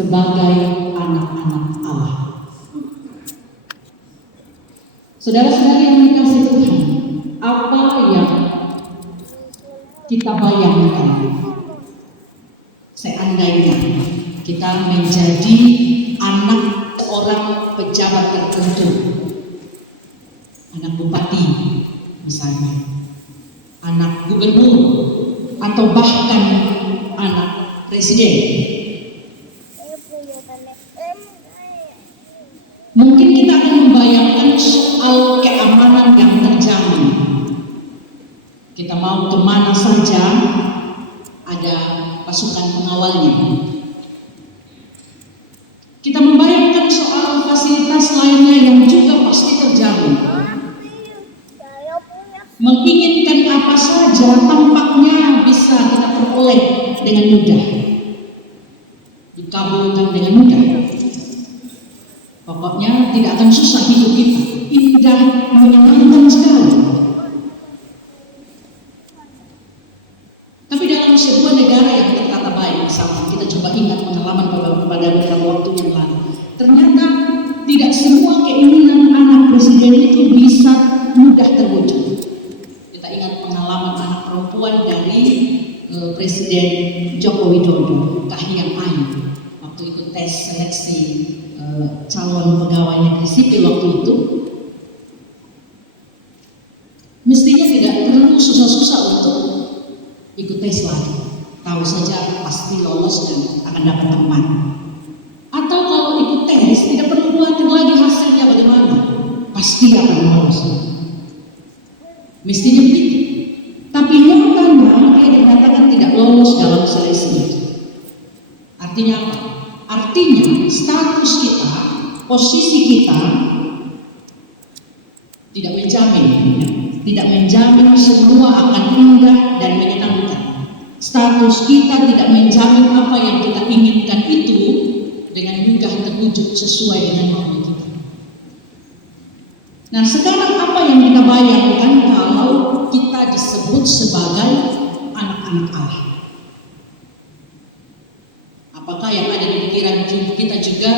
sebagai anak-anak Allah. Saudara-saudari yang dikasihi Tuhan, apa yang kita bayangkan seandainya kita menjadi anak seorang pejabat tertentu, anak bupati misalnya, anak gubernur, atau bahkan anak presiden. Mungkin kita akan membayangkan soal keamanan yang terjamin. Kita mau kemana saja ada pasukan pengawalnya. Kita membayangkan soal fasilitas lainnya yang juga pasti terjamin. Menginginkan apa saja tampaknya bisa kita peroleh dengan mudah, dikabulkan dengan mudah. Pokoknya tidak akan susah hidup kita, indah, menyenangkan sekali. Tapi dalam sebuah negara yang tertata baik, misalnya kita coba ingat pengalaman pada beberapa waktu yang lalu, ternyata tidak semua keinginan anak presiden itu bisa mudah terwujud. Kita ingat pengalaman anak perempuan dari Presiden Joko Widodo, Kahiyang Ayu, waktu itu tes seleksi calon pegawai negeri sipil waktu itu, mestinya tidak perlu susah-susah untuk ikut tes lagi, tahu saja pasti lolos dan akan dapat teman. Atau kalau ikut tes tidak perlu khawatir lagi hasilnya bagaimana, pasti akan lolos. Mestinya begitu. Tapi nyatanya dia dikatakan tidak lolos dalam seleksi itu. Artinya apa? Artinya status kita, posisi kita tidak menjamin semua akan indah dan menyenangkan. Status kita tidak menjamin apa yang kita inginkan itu dengan mudah terwujud sesuai dengan mau kita. Nah, sekarang apa yang kita bayangkan kalau kita disebut sebagai anak-anak Allah? Apakah yang ada di pikiran kita juga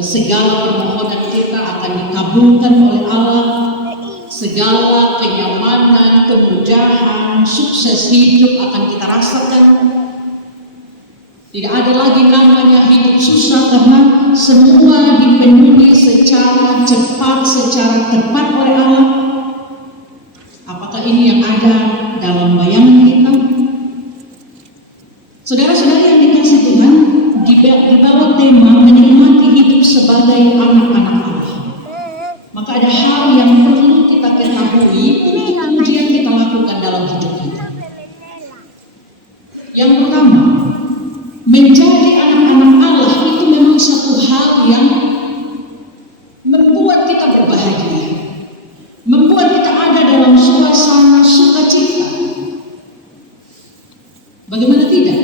segala permohonan kita akan dikabulkan oleh Allah, segala kenyamanan, kemudahan, sukses hidup akan kita rasakan? Tidak ada lagi namanya hidup susah karena semua dipenuhi secara cepat, secara tepat oleh Allah. Apakah ini yang ada dalam bayangan kita? Saudara-saudari yang dikasihi Tuhan, di bawah tema menikmati hidup sebagai anak-anak Allah, maka ada hal yang perlu kita ketahui untuk kemudian kita lakukan dalam hidup kita. Yang pertama, menjadi anak-anak Allah itu memang satu hal yang membuat kita berbahagia, membuat kita ada dalam suasana sukacita. Bagaimana tidak?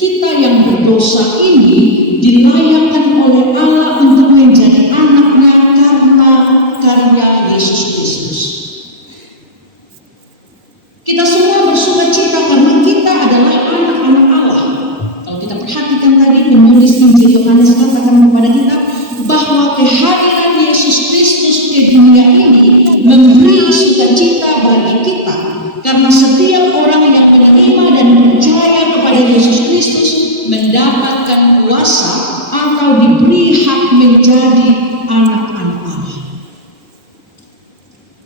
Kita yang berdosa ini dilayakkan oleh Allah untuk menjadi anaknya karena karya Yesus Kristus. Kita semua bersukacita karena kita adalah anak-anak Allah. Kalau kita perhatikan tadi penulis Injil Yohanes katakan kepada kita bahwa kehadiran Yesus Kristus ke dunia ini memberi sukacita bagi kita, karena setiap orang yang menerima dan percaya kepada Yesus Kristus mendapatkan kuasa atau diberi hak menjadi anak-anak Allah.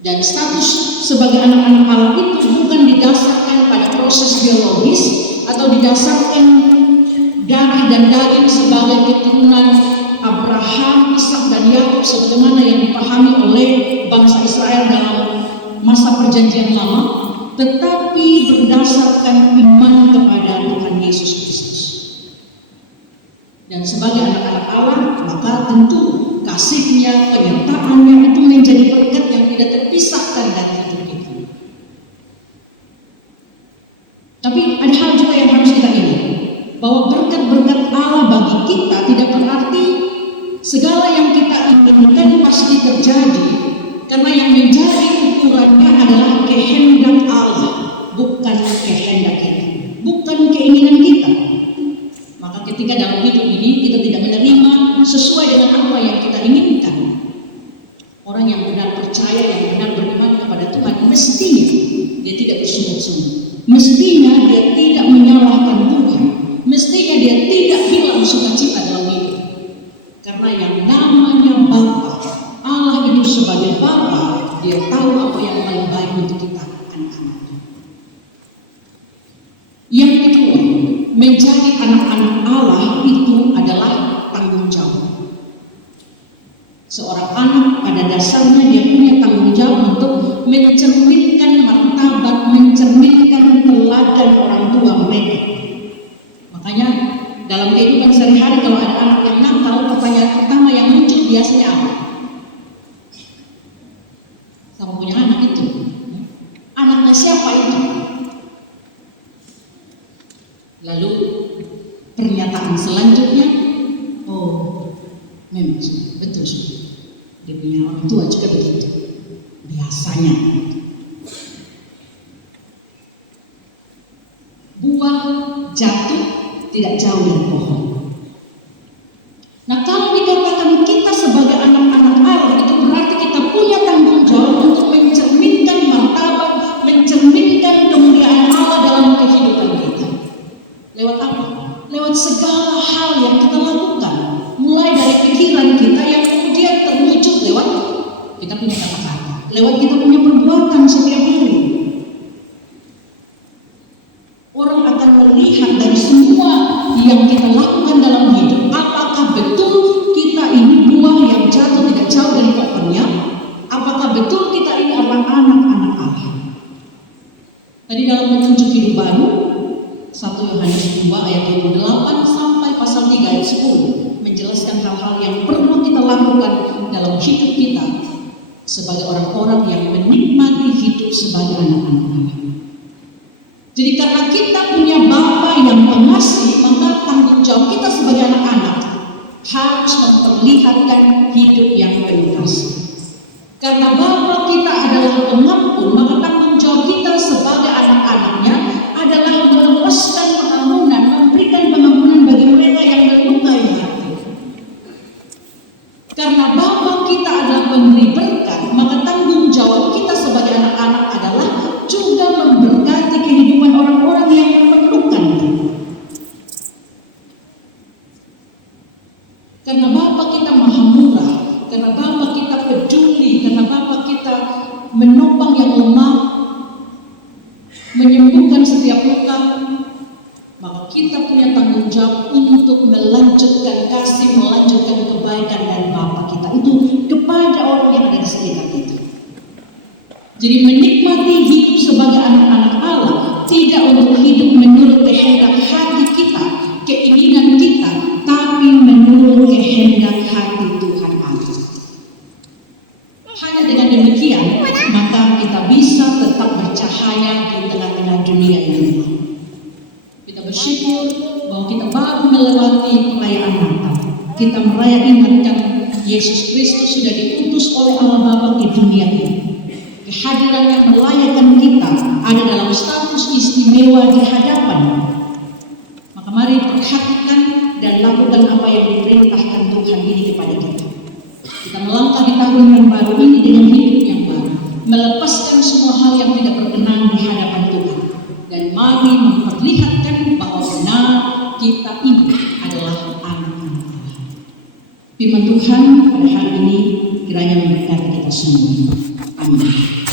Dan status sebagai anak-anak Allah itu bukan didasarkan pada proses biologis atau didasarkan darah dan daging sebagai keturunan Abraham, Ishak dan Yakub sebagaimana yang dipahami oleh bangsa Israel dalam masa perjanjian lama, tetapi berdasarkan iman kepada Tuhan Yesus Kristus. Dan sebagai anak-anak Allah, maka tentu kasih-Nya, penyertaan-Nya itu menjadi berkat yang tidak terpisahkan dari hidup kita. Tapi ada hal juga yang harus kita ingat, bahwa berkat-berkat Allah bagi kita tidak berarti segala yang kita inginkan pasti terjadi, karena yang menjadi ukurannya adalah kehendak Allah, bukan kehendak kita, bukan keinginan kita. Maka ketika dalam hidup ini kita tidak Orang yang benar percaya, yang benar beriman kepada Tuhan, mestinya dia tidak bersungut-sungut. Mestinya dia tidak menyalahkan Tuhan. Mestinya dia tidak hilang sukacita dalam hidup. Karena yang namanya Bapa, Allah itu sebagai Bapa, dia tahu apa yang paling baik untuk kita, anak-anaknya. Yang kedua, menjadi anak-anak Allah itu adalah tanggung jawab. Seorang anak pada dasarnya dia punya tanggung jawab untuk mencerminkan martabat, mencerminkan teladan orang tua mereka. Makanya dalam kehidupan sehari-hari kalau ada anak yang nakal, pertanyaan pertama yang muncul biasanya apa? Sama punya anak itu. Anaknya siapa itu? Lalu pernyataan selanjutnya, oh memang betul sih. Dia punya orang tua juga begitu. Biasanya. Buah jatuh tidak jauh dari pohon. Nah, kalau dikatakan kita sebagai anak-anak Allah, itu berarti kita punya tanggung jawab untuk mencerminkan martabat, mencerminkan kemuliaan Allah dalam kehidupan kita. Lewat apa? Lewat segala hal yang kita lakukan. Mulai dari pikiran kita yang kemudian terwujud lewat kita punya kata-kata, lewat kita punya perbuatan setiap hari. Orang akan melihat dari semua yang kita lakukan dalam hidup, apakah betul kita ini buah yang jatuh tidak jauh dari pohonnya, apakah betul kita ini adalah anak-anak Allah. Tadi dalam petunjuk hidup baru 1 Yohanes 2 ayat 28 sampai pasal 3 ayat 10 menjelaskan hal-hal yang perlu kita lakukan dalam hidup kita sebagai orang-orang yang menikmati hidup sebagai anak-anak Allah. Jadi karena kita punya Bapa yang pengasih, maka tanggung jawab kita sebagai anak-anak harus memperlihatkan hidup yang penuh kasih. Karena Bapa kita adalah pengampun, maka tanggung jawab kita sebagai anak-anaknya adalah melepaskan pengampunan, memberikan pengampunan bagi mereka yang berlukai hati. Karena Bapa kita adalah pemberi berkat, maka tanggung jawab kita sebagai anak-anak adalah juga memberkati kehidupan orang-orang yang memerlukan kita. Karena Bapa kita maha murah, karena Bapa kita peduli, karena Bapa kita menopang yang lemah, menyembuhkan setiap luka, maka kita punya tanggung jawab untuk melanjutkan kasih, melanjutkan kebaikan dari Bapa kita itu kepada orang yang ada di sekitar kita. Jadi menikmati hidup sebagai anak-anak Allah tidak untuk hidup menurut kehendak hati kita, keinginan kita, tapi menurut kehendak hati Tuhan Allah. Hanya dengan demikian maka kita bisa tetap bercahaya di tengah-tengah dunia ini. Kita bersyukur bahwa kita baru melewati perayaan Natal. Kita merayakan Yesus Kristus sudah diutus oleh Allah Bapa di dunia ini. Kehadirannya melayakan kita ada dalam status istimewa di hadapan. Maka mari perhatikan dan lakukan apa yang diperintahkan Tuhan ini kepada kita. Kita melangkah di tahun yang baru ini dengan hidup yang baru, melepaskan semua hal yang tidak berkenan di hadapan Tuhan, dan mari memperlihatkan bahwa benar kita ini adalah anak-anak Allah. Firman Tuhan pada hari ini kiranya memberkati kita semua. Amin.